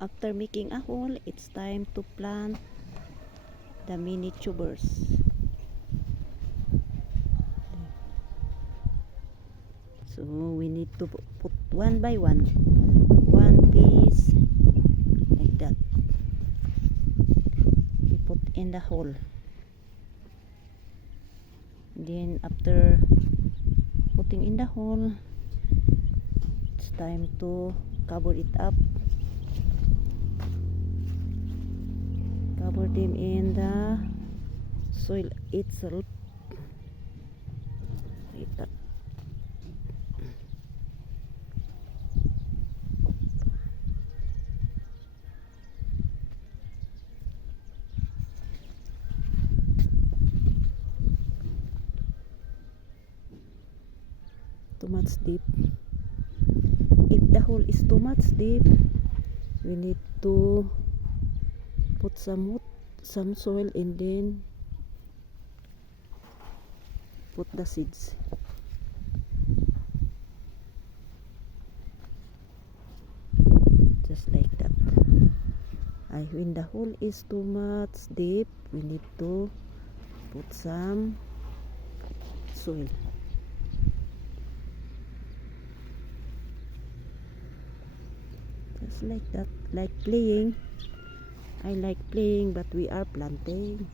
After making a hole, it's time to plant the mini tubers. So we need to put one by one piece like that. We put in the hole. Then after putting in the hole, it's time to cover it up. Cover them in the soil itself. Like that. Too much deep. If the hole is too much deep, we need to put some soil and then put the seeds. Just like that. When the hole is too much deep, we need to put some soil. Just like that. Like playing. I like playing, but we are planting.